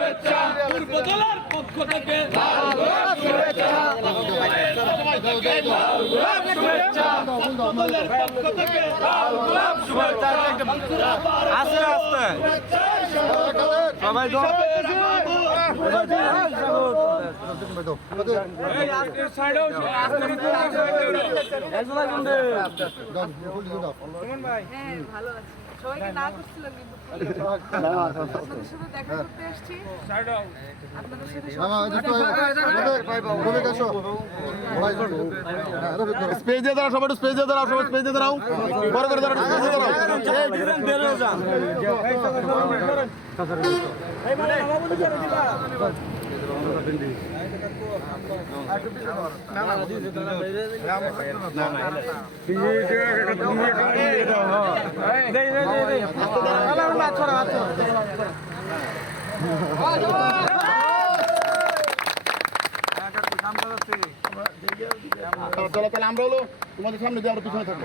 শুভেচ্ছা পূর্বদলের পক্ষ থেকে লাল গোলাপ শুভেচ্ছা পূর্বদলের পক্ষ থেকে লাল গোলাপ শুভেচ্ছা আস্তে আস্তে সবাই ভালো আছে সবাইকে না করছিলাম আপনাদের সাথে দেখা করতে আসছি আপনাদের সাথে স্পেস দিয়ে দাঁড়াও, সবাই স্পেস দিয়ে দাঁড়াও, সবাই স্পেস দিয়ে দাঁড়াও, বড় করে দাঁড়াও, স্পেস দিয়ে তাহলে আমরা হলো তোমাদের সামনে দিয়ে আমরা পিছনে থাকবো।